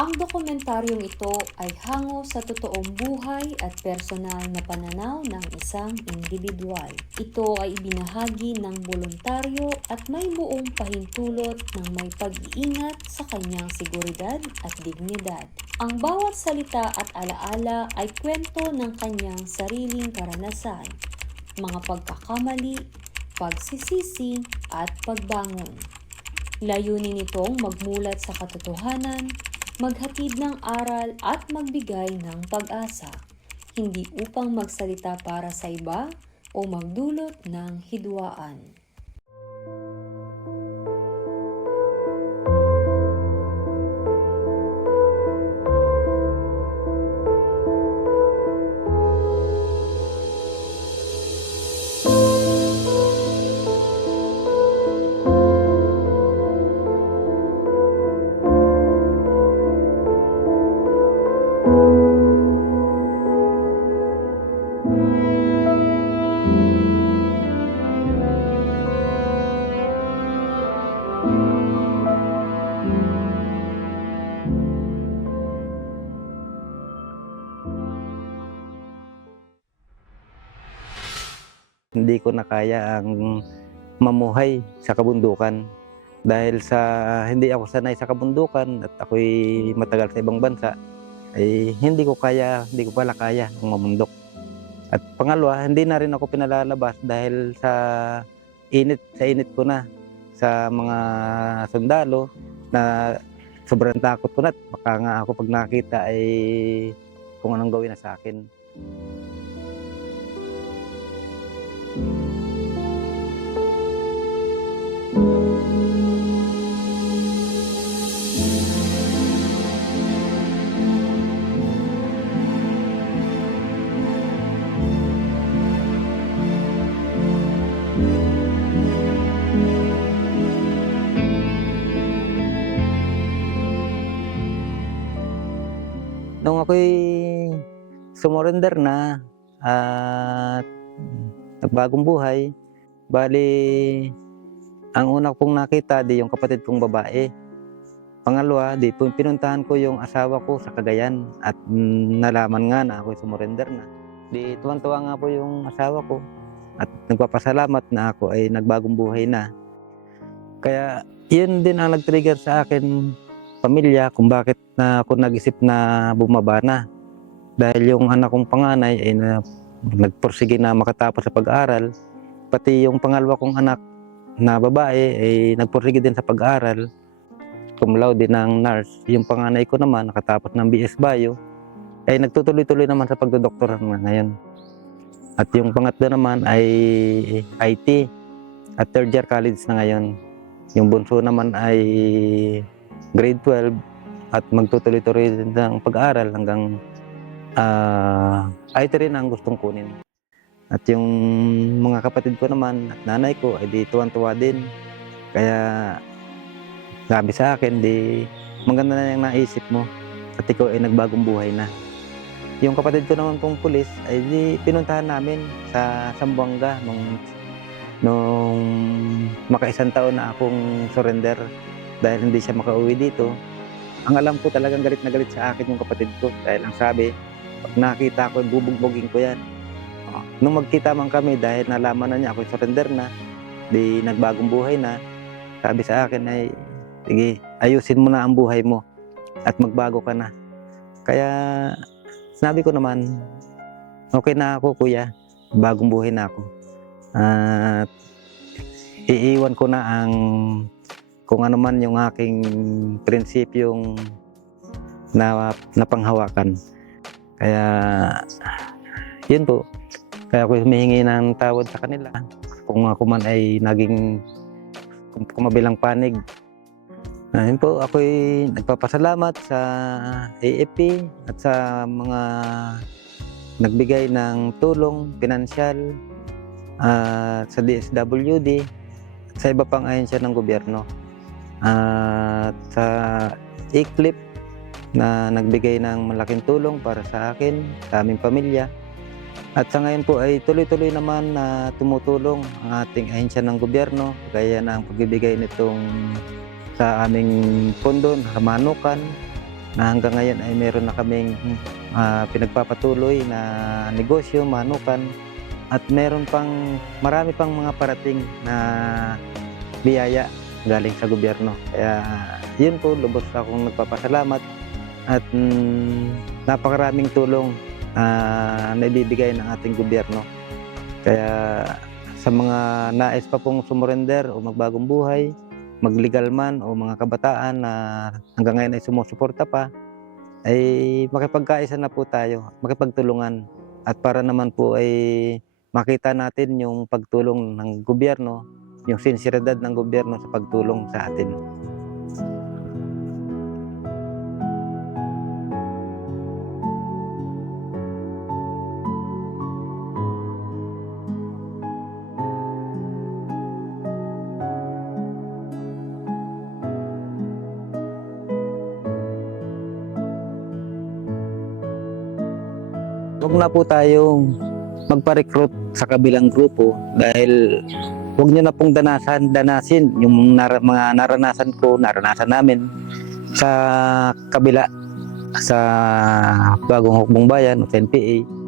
Ang dokumentaryong ito ay hango sa totoong buhay at personal na pananaw ng isang individual. Ito ay ibinahagi ng voluntaryo at may buong pahintulot ng may pag-iingat sa kanyang seguridad at dignidad. Ang bawat salita at alaala ay kwento ng kanyang sariling karanasan, mga pagkakamali, pagsisisi at pagbangon. Layunin nitong magmulat sa katotohanan, maghatid ng aral at magbigay ng pag-asa, hindi upang magsalita para sa iba o magdulot ng hidwaan. Hindi ko na kaya ang mamuhay sa kabundukan dahil sa hindi ako sanay sa kabundukan at ako'y matagal sa ibang bansa, ay hindi ko pala kaya ang mamundok. At pangalawa, hindi na rin ako pinalalabas dahil sa init ko na sa mga sundalo na sobrang takot ko na at baka nga ako pag nakita ay kung anong gawin na sa akin. Nung ako'y sumurrender na at nagbagong buhay, bali ang una kong nakita di yung kapatid kong babae. Pangalawa, di pinuntahan ko yung asawa ko sa Cagayan at nalaman nga na ako'y sumurrender na. Di tuwan-tuwa nga po yung asawa ko at nagpapasalamat na ako ay nagbagong buhay na. Kaya yun din ang nag-trigger sa akin, pamilya, kung bakit na ako nag-isip na bumaba na. Dahil yung anak kong panganay ay nagpursige na makatapos sa pag-aaral. Pati yung pangalawa kong anak na babae ay nagpursige din sa pag-aaral. Cum laude din ng nurse. Yung panganay ko naman nakatapos ng BS Bio ay nagtutuloy-tuloy naman sa pagdodoktoran ngayon. At yung pangatlo naman ay IT at third year college na ngayon. Yung bunso naman ay grade 12 at magtutuloy-tuloy din ng pag-aaral hanggang IT rin ang gustong kunin. At yung mga kapatid ko naman at nanay ko ay di tuwan-tuwa din. Kaya sabi sa akin, di maganda na yung naisip mo at ikaw ay nagbagong buhay na. Yung kapatid ko naman pong pulis ay di pinuntahan namin sa Zamboanga nung maka-isang taon na akong surrender dahil hindi siya makauwi dito. Ang alam ko talagang galit na galit sa akin yung kapatid ko dahil ang sabi, pag nakita ko, bubugbogin ko yan. Nung magkita man kami dahil nalaman na niya ako surrender na, di nagbagong buhay na, sabi sa akin ay, sige, ayusin mo na ang buhay mo at magbago ka na. Kaya sinabi ko naman, okay na ako kuya, bagong buhay na ako. At iiwan ko na ang kung ano man yung aking prinsipyong napanghawakan. Kaya yun po. Kaya ako humihingi ng tawad sa kanila. Kung ako man ay naging kumabilang panig. Yun po, ako'y nagpapasalamat sa AFP at sa mga nagbigay ng tulong, pinansyal, sa DSWD, sa iba pang ahensya ng gobyerno. At sa ICLIP na nagbigay ng malaking tulong para sa akin, sa aming pamilya. At sa ngayon po ay tuloy-tuloy naman na tumutulong ang ating ahensya ng gobyerno, gaya ng pagbibigay nitong sa aming pondo na Manukan na hanggang ngayon ay meron na kaming pinagpapatuloy na negosyo, manukan, at meron pang marami pang mga parating na biyaya galing sa gobyerno. Kaya yun po, lubos akong nagpapasalamat at napakaraming tulong na ibibigay ng ating gobyerno. Kaya sa mga nais pa pong sumurrender o magbagong buhay, mag-legal man o mga kabataan na hanggang ngayon ay sumusuporta pa, ay makipagkaisa na po tayo, makipagtulungan. At para naman po ay makita natin yung pagtulong ng gobyerno, yung sinseridad ng gobyerno sa pagtulong sa atin. Huwag na po tayong magpa-recruit sa kabilang grupo dahil huwag nyo na pong danasin yung mga naranasan namin sa kabila sa Bagong Hukbong Bayan o NPA.